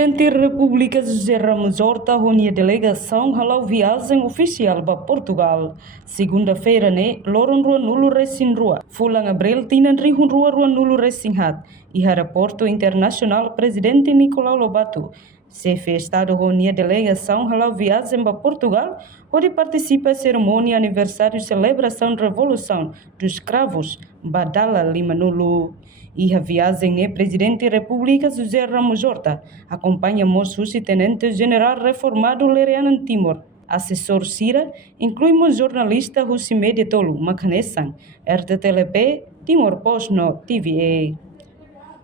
Presidente da República José Ramos Horta reuniu a delegação halau viagem oficial para Portugal. Segunda-feira, loron rua nulo resin rua. Fulang Abril tinan rihun rua nulo resin hat. E aeroporto internacional Presidente Nicolau Lobato. Chefe Estado reuniu a delegação halau viagem para Portugal, onde participa da cerimônia aniversário celebração da Revolução dos Escravos, Badala Lima Nulo. E a viagem Presidente da República José Ramos Horta acompanha moços e tenente-general reformado Lerianan Timor. Assessor Cira inclui jornalista Husimedia Tolu Macanessan, RTTLP, Timor Post no TVA.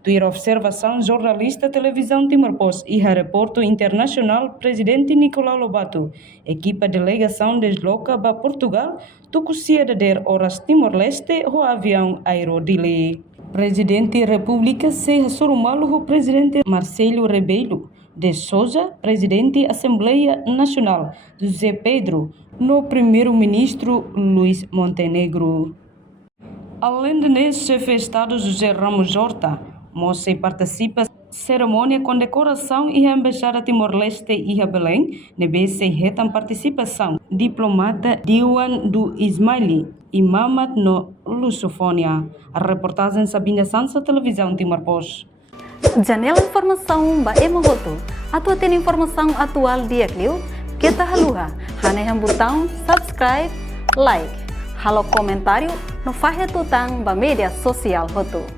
Tuir observação jornalista televisão Timor Post e aeroporto internacional Presidente Nicolau Lobato, equipa delegação desloca para Portugal, tucusia de horas Timor-Leste o avião aerodile. Presidente da República se surumalo o Presidente Marcelo Rebelo de Sousa, Presidente da Assembleia Nacional José Pedro, no Primeiro-Ministro Luís Montenegro. Além de chefe de Estado José Ramos Horta, Moça participa da cerimônia condecoração e a Embaixada Timor-Leste e a Belém, nebese retam participação diplomata Diwan do Ismaili e Mamat no Lusofônia. A reportagem Sabina Sansa, Televisão Timor Post. Janela informação ba emohoto. Atua tem informação atual dia Clio, kita haluha. Haneham botão subscribe, like, halo comentário no faixa tutang ba media sosial hoto.